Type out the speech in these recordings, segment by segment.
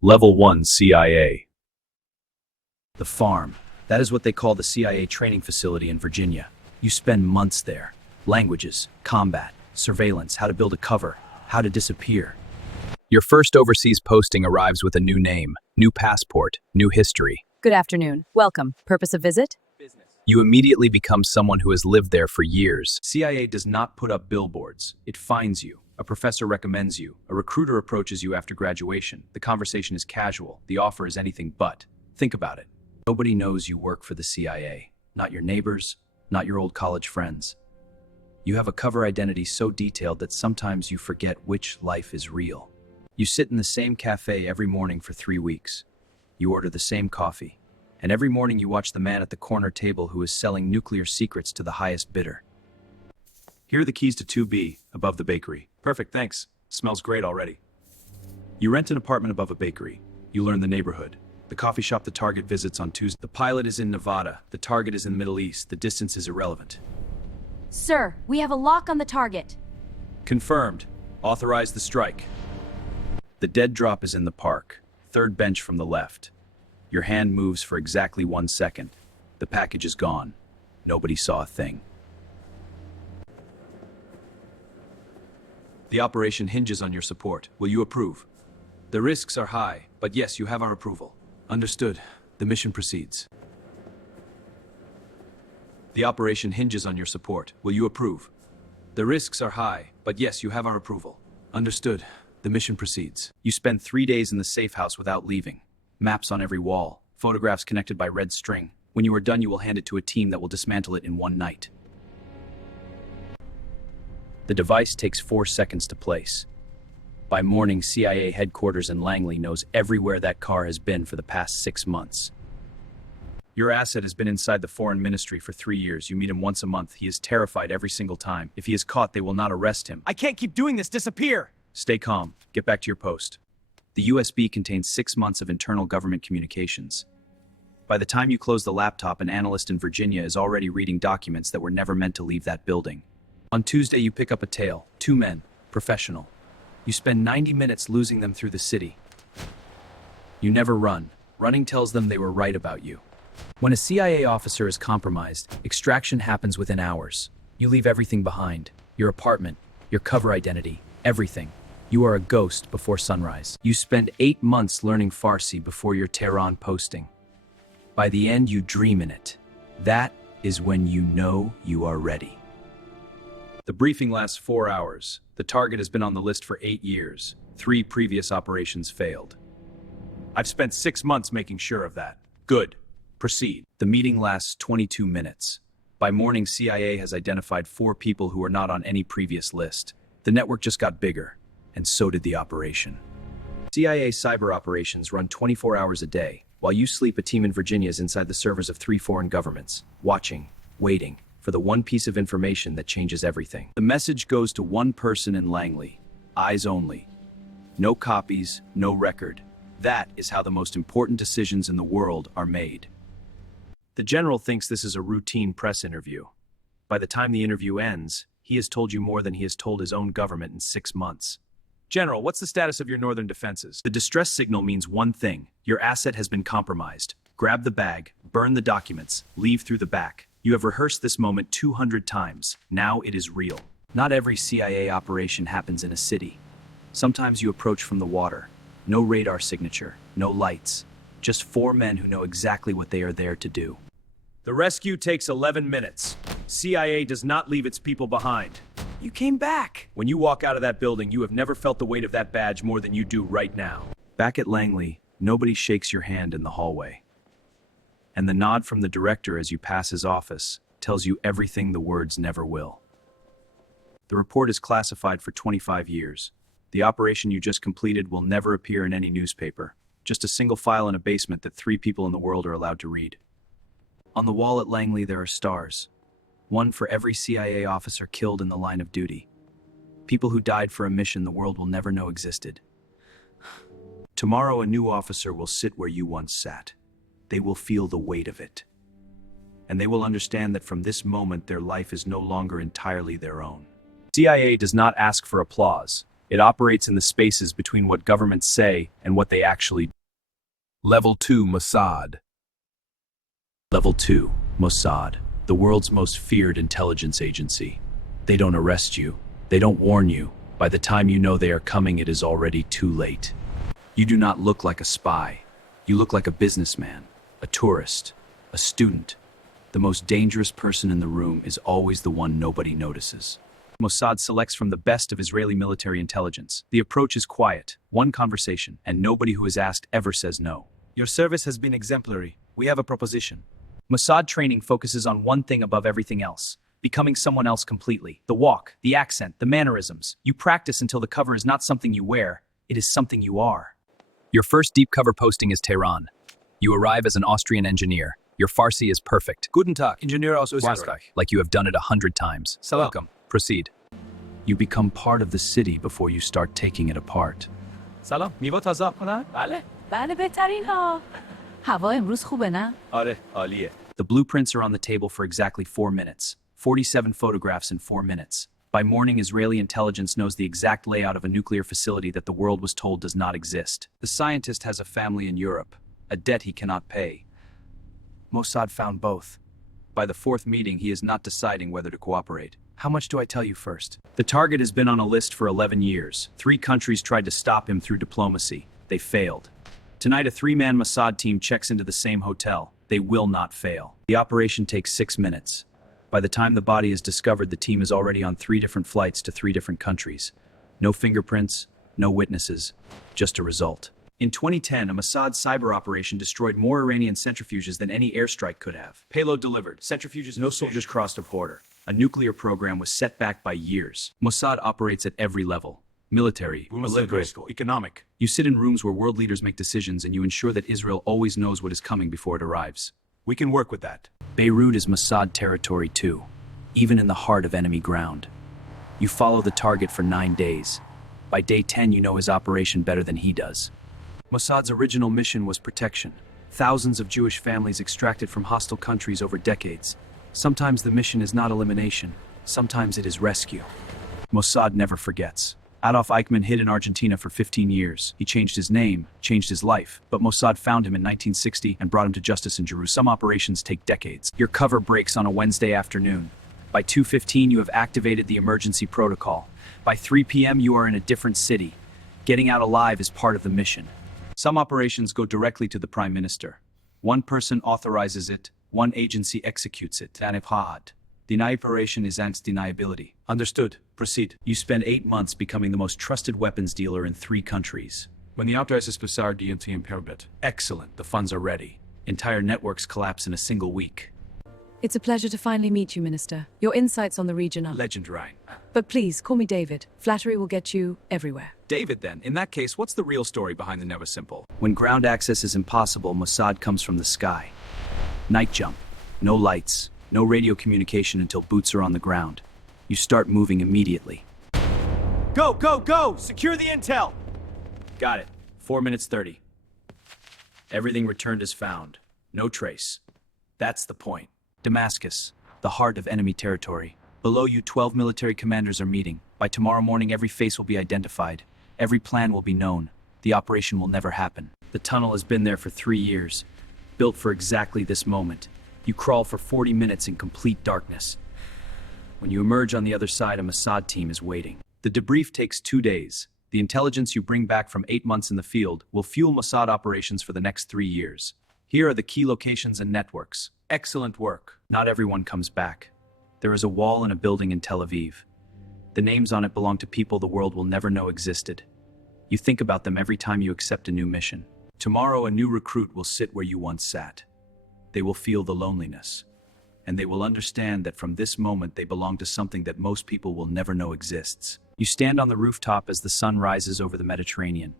Level 1 CIA. The farm. That is what they call the CIA training facility in Virginia. You spend months there. Languages, combat, surveillance, how to build a cover, how to disappear. Your first overseas posting arrives with a new name, new passport, new history. Good afternoon. Welcome. Purpose of visit? You immediately become someone who has lived there for years. CIA does not put up billboards. It finds you. A professor recommends you. A recruiter approaches you after graduation. The conversation is casual. The offer is anything but. Think about it. Nobody knows you work for the CIA. Not your neighbors, not your old college friends. You have a cover identity so detailed that sometimes you forget which life is real. You sit in the same cafe every morning for 3 weeks. You order the same coffee. And every morning you watch the man at the corner table who is selling nuclear secrets to the highest bidder. Here are the keys to 2B, above the bakery. Perfect, thanks. Smells great already. You rent an apartment above a bakery. You learn the neighborhood. The coffee shop the target visits on Tuesday. The pilot is in Nevada. The target is in the Middle East. The distance is irrelevant. Sir, we have a lock on the target. Confirmed. Authorize the strike. The dead drop is in the park. Third bench from the left. Your hand moves for exactly 1 second. The package is gone. Nobody saw a thing. The operation hinges on your support. Will you approve? The risks are high, but yes, you have our approval. Understood. The mission proceeds. The operation hinges on your support. Will you approve? The risks are high, but yes, you have our approval. Understood. The mission proceeds. You spend 3 days in the safe house without leaving. Maps on every wall, photographs connected by red string. When you are done, you will hand it to a team that will dismantle it in 1 night. The device takes 4 seconds to place. By morning, CIA headquarters in Langley knows everywhere that car has been for the past 6 months. Your asset has been inside the foreign ministry for 3 years. You meet him once a month. He is terrified every single time. If he is caught, they will not arrest him. I can't keep doing this. Disappear! Stay calm. Get back to your post. The USB contains 6 months of internal government communications. By the time you close the laptop, an analyst in Virginia is already reading documents that were never meant to leave that building. On Tuesday, you pick up a tale. 2 men, professional. You spend 90 minutes losing them through the city. You never run. Running tells them they were right about you. When a CIA officer is compromised, extraction happens within hours. You leave everything behind. Your apartment, your cover identity, everything. You are a ghost before sunrise. You spend 8 months learning Farsi before your Tehran posting. By the end, you dream in it. That is when you know you are ready. The briefing lasts 4 hours. The target has been on the list for 8 years. 3 previous operations failed. I've spent 6 months making sure of that. Good. Proceed. The meeting lasts 22 minutes. By morning, CIA has identified 4 people who are not on any previous list. The network just got bigger. And so did the operation. CIA cyber operations run 24 hours a day. While you sleep, a team in Virginia is inside the servers of 3 foreign governments, watching, waiting, for the one piece of information that changes everything. The message goes to one person in Langley. Eyes only. No copies, no record. That is how the most important decisions in the world are made. The general thinks this is a routine press interview. By the time the interview ends, he has told you more than he has told his own government in 6 months. General, what's the status of your northern defenses? The distress signal means one thing. Your asset has been compromised. Grab the bag, burn the documents, leave through the back. You have rehearsed this moment 200 times. Now it is real. Not every CIA operation happens in a city. Sometimes you approach from the water. No radar signature, no lights. Just 4 men who know exactly what they are there to do. The rescue takes 11 minutes. CIA does not leave its people behind. You came back. When you walk out of that building, you have never felt the weight of that badge more than you do right now. Back at Langley, nobody shakes your hand in the hallway. And the nod from the director as you pass his office tells you everything the words never will. The report is classified for 25 years. The operation you just completed will never appear in any newspaper. Just a single file in a basement that 3 people in the world are allowed to read. On the wall at Langley, there are stars. One for every CIA officer killed in the line of duty. People who died for a mission the world will never know existed. Tomorrow, a new officer will sit where you once sat. They will feel the weight of it. And they will understand that from this moment, their life is no longer entirely their own. CIA does not ask for applause. It operates in the spaces between what governments say and what they actually do. Level 2 Mossad. Level 2, Mossad, the world's most feared intelligence agency. They don't arrest you. They don't warn you. By the time you know they are coming, it is already too late. You do not look like a spy. You look like a businessman, a tourist, a student. The most dangerous person in the room is always the one nobody notices. Mossad selects from the best of Israeli military intelligence. The approach is quiet, one conversation, and nobody who is asked ever says no. Your service has been exemplary. We have a proposition. Mossad training focuses on one thing above everything else: becoming someone else completely. The walk, the accent, the mannerisms. You practice until the cover is not something you wear, it is something you are. Your first deep cover posting is Tehran. You arrive as an Austrian engineer. Your Farsi is perfect. Guten Tag, Ingenieur aus Österreich. Like you have done it 100 times. Welcome. Proceed. You become part of the city before you start taking it apart. سلام، میوه تازه کنن؟ بله بهترین ها. هوا امروز خوبه نه؟ آره، عالیه. The blueprints are on the table for exactly 4 minutes. 47 photographs in 4 minutes. By morning, Israeli intelligence knows the exact layout of a nuclear facility that the world was told does not exist. The scientist has a family in Europe, a debt he cannot pay. Mossad found both. By the 4th meeting, he is not deciding whether to cooperate. How much do I tell you first? The target has been on a list for 11 years. 3 countries tried to stop him through diplomacy. They failed. Tonight, a 3-man Mossad team checks into the same hotel. They will not fail. The operation takes 6 minutes. By the time the body is discovered, the team is already on 3 different flights to 3 different countries. No fingerprints, no witnesses, just a result. In 2010, a Mossad cyber operation destroyed more Iranian centrifuges than any airstrike could have. Payload delivered. Centrifuges, no soldiers crossed a border. A nuclear program was set back by years. Mossad operates at every level. Military, political, economic. You sit in rooms where world leaders make decisions and you ensure that Israel always knows what is coming before it arrives. We can work with that. Beirut is Mossad territory too, even in the heart of enemy ground. You follow the target for 9 days. By day 10, you know his operation better than he does. Mossad's original mission was protection. Thousands of Jewish families extracted from hostile countries over decades. Sometimes the mission is not elimination. Sometimes it is rescue. Mossad never forgets. Adolf Eichmann hid in Argentina for 15 years. He changed his name, changed his life, but Mossad found him in 1960 and brought him to justice in Jerusalem. Some operations take decades. Your cover breaks on a Wednesday afternoon. By 2:15, you have activated the emergency protocol. By 3 p.m., you are in a different city. Getting out alive is part of the mission. Some operations go directly to the Prime Minister. One person authorizes it, one agency executes it. The operation is deniability. Understood. Proceed. You spend 8 months becoming the most trusted weapons dealer in 3 countries. When the address is besar DMT impairment. Excellent. The funds are ready. Entire networks collapse in a single week. It's a pleasure to finally meet you, Minister. Your insights on the region are... Legend, Ryan. But please, call me David. Flattery will get you everywhere. David, then. In that case, what's the real story behind the Never Simple? When ground access is impossible, Mossad comes from the sky. Night jump. No lights. No radio communication until boots are on the ground. You start moving immediately. Go, go, go! Secure the intel! Got it. 4 minutes 30. Everything returned as found. No trace. That's the point. Damascus, the heart of enemy territory. Below you, 12 military commanders are meeting. By tomorrow morning, every face will be identified. Every plan will be known. The operation will never happen. The tunnel has been there for 3 years, built for exactly this moment. You crawl for 40 minutes in complete darkness. When you emerge on the other side, a Mossad team is waiting. The debrief takes 2 days. The intelligence you bring back from 8 months in the field will fuel Mossad operations for the next 3 years. Here are the key locations and networks. Excellent work. Not everyone comes back. There is a wall in a building in Tel Aviv. The names on it belong to people the world will never know existed. You think about them every time you accept a new mission. Tomorrow, a new recruit will sit where you once sat. They will feel the loneliness. And they will understand that from this moment they belong to something that most people will never know exists. You stand on the rooftop as the sun rises over the Mediterranean.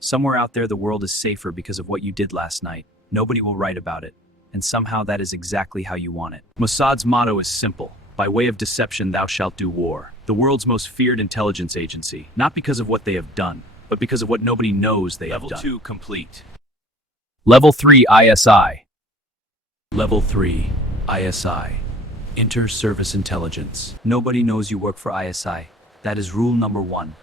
Somewhere out there the world is safer because of what you did last night. Nobody will write about it. And somehow that is exactly how you want it. Mossad's motto is simple. By way of deception thou shalt do war. The world's most feared intelligence agency. Not because of what they have done, but because of what nobody knows they have done. Level 2 complete. Level 3 ISI. Level 3, ISI, Inter-Service Intelligence. Nobody knows you work for ISI. That is rule number 1.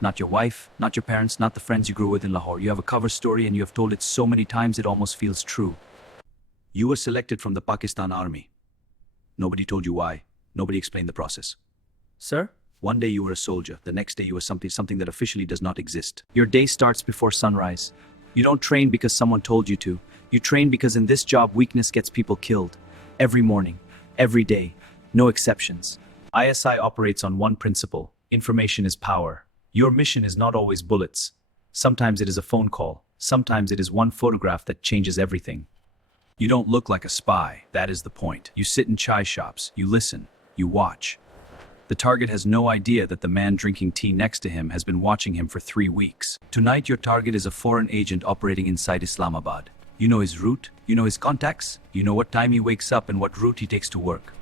Not your wife, not your parents, not the friends you grew with in Lahore. You have a cover story and you have told it so many times it almost feels true. You were selected from the Pakistan Army. Nobody told you why. Nobody explained the process. Sir? One day you were a soldier. The next day you were something that officially does not exist. Your day starts before sunrise. You don't train because someone told you to. You train because in this job weakness gets people killed. Every morning. Every day. No exceptions. ISI operates on one principle. Information is power. Your mission is not always bullets. Sometimes it is a phone call. Sometimes it is one photograph that changes everything. You don't look like a spy. That is the point. You sit in chai shops. You listen. You watch. The target has no idea that the man drinking tea next to him has been watching him for 3 weeks. Tonight your target is a foreign agent operating inside Islamabad. You know his route. You know his contacts. You know what time he wakes up and what route he takes to work.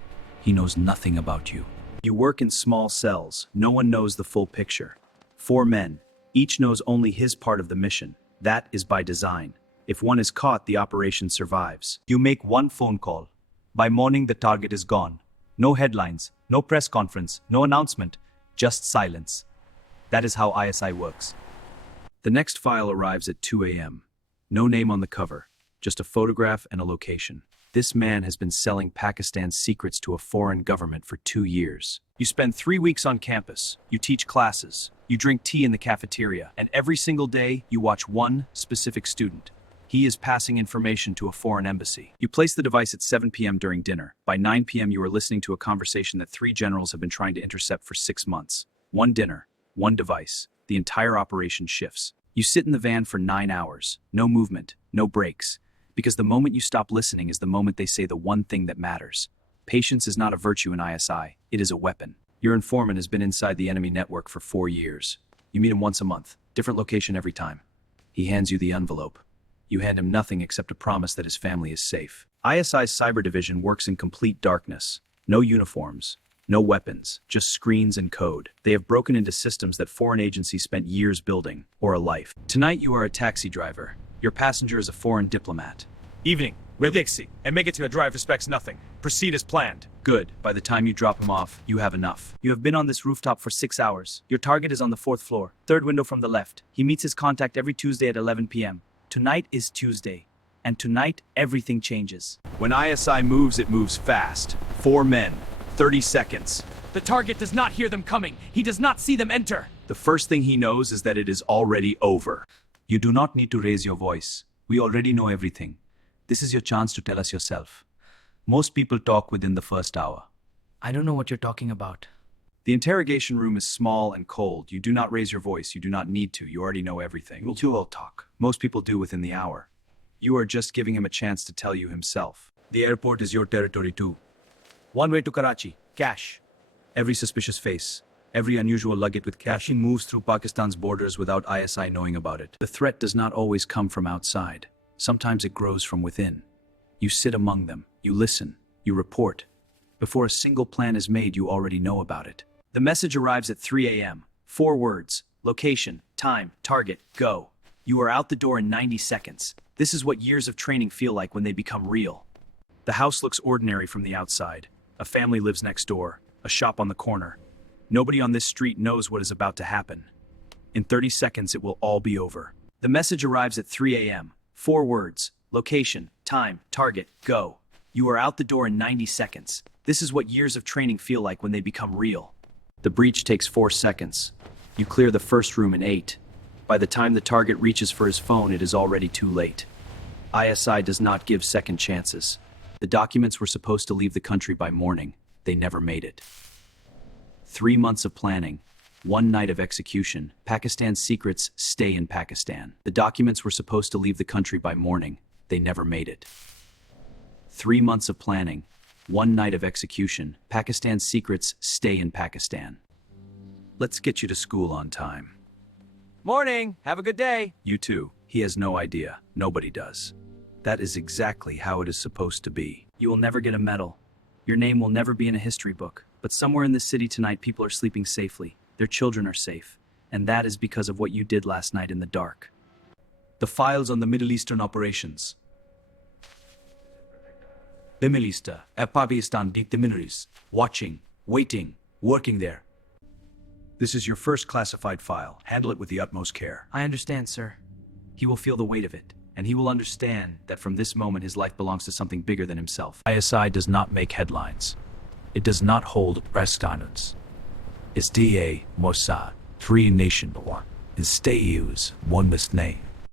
He knows nothing about you. You work in small cells. No one knows the full picture. 4 men. Each knows only his part of the mission. That is by design. If one is caught, the operation survives. You make one phone call. By morning, the target is gone. No headlines, no press conference, no announcement, just silence. That is how ISI works. The next file arrives at 2 a.m. No name on the cover, just a photograph and a location. This man has been selling Pakistan's secrets to a foreign government for 2 years. You spend 3 weeks on campus, you teach classes, you drink tea in the cafeteria, and every single day you watch one specific student. He is passing information to a foreign embassy. You place the device at 7 p.m. during dinner. By 9 p.m. you are listening to a conversation that 3 generals have been trying to intercept for 6 months. One dinner, one device. The entire operation shifts. You sit in the van for 9 hours. No movement, no breaks. Because the moment you stop listening is the moment they say the one thing that matters. Patience is not a virtue in ISI. It is a weapon. Your informant has been inside the enemy network for 4 years. You meet him once a month. Different location every time. He hands you the envelope. You hand him nothing except a promise that his family is safe. ISI's cyber division works in complete darkness. No uniforms, no weapons, just screens and code. They have broken into systems that foreign agencies spent years building, or a life. Tonight you are a taxi driver. Your passenger is a foreign diplomat. Evening. We'll taxi and make it to a drive respects nothing. Proceed as planned. Good. By the time you drop him off, you have enough. You have been on this rooftop for 6 hours. Your target is on the 4th floor, 3rd window from the left. He meets his contact every Tuesday at 11 p.m. Tonight is Tuesday, and tonight everything changes. When ISI moves, it moves fast. 4 men, 30 seconds. The target does not hear them coming. He does not see them enter. The first thing he knows is that it is already over. You do not need to raise your voice. We already know everything. This is your chance to tell us yourself. Most people talk within the first hour. I don't know what you're talking about. The interrogation room is small and cold. You do not raise your voice. You do not need to. You already know everything. You will talk. Most people do within the hour. You are just giving him a chance to tell you himself. The airport is your territory too. One way to Karachi. Cash. Every suspicious face. Every unusual luggage with cash moves through Pakistan's borders without ISI knowing about it. The threat does not always come from outside. Sometimes it grows from within. You sit among them. You listen. You report. Before a single plan is made, you already know about it. The message arrives at 3 a.m. 4 words. Location, time, target, go. You are out the door in 90 seconds. This is what years of training feel like when they become real. The house looks ordinary from the outside. A family lives next door. A shop on the corner. Nobody on this street knows what is about to happen. In 30 seconds, it will all be over. The message arrives at 3 a.m. 4 words. Location, time, target, go. You are out the door in 90 seconds. This is what years of training feel like when they become real. The breach takes 4 seconds. You clear the first room in 8. By the time the target reaches for his phone, it is already too late. ISI does not give second chances. The documents were supposed to leave the country by morning. They never made it. 3 months of planning. 1 night of execution. Pakistan's secrets stay in Pakistan. The documents were supposed to leave the country by morning. They never made it. 3 months of planning. 1 night of execution. Pakistan's secrets stay in Pakistan. Let's get you to school on time. Morning. Have a good day. You too. He has no idea. Nobody does. That is exactly how it is supposed to be. You will never get a medal. Your name will never be in a history book. But somewhere in this city tonight, people are sleeping safely. Their children are safe. And that is because of what you did last night in the dark. The files on the Middle Eastern operations. The Middle East, Pakistan, the Middle East, watching, waiting, working there. This is your first classified file. Handle it with the utmost care. I understand, sir. He will feel the weight of it, and he will understand that from this moment his life belongs to something bigger than himself. ISI does not make headlines. It does not hold press. Its DA, Mossad, 3 nation war. Its stay use one must name.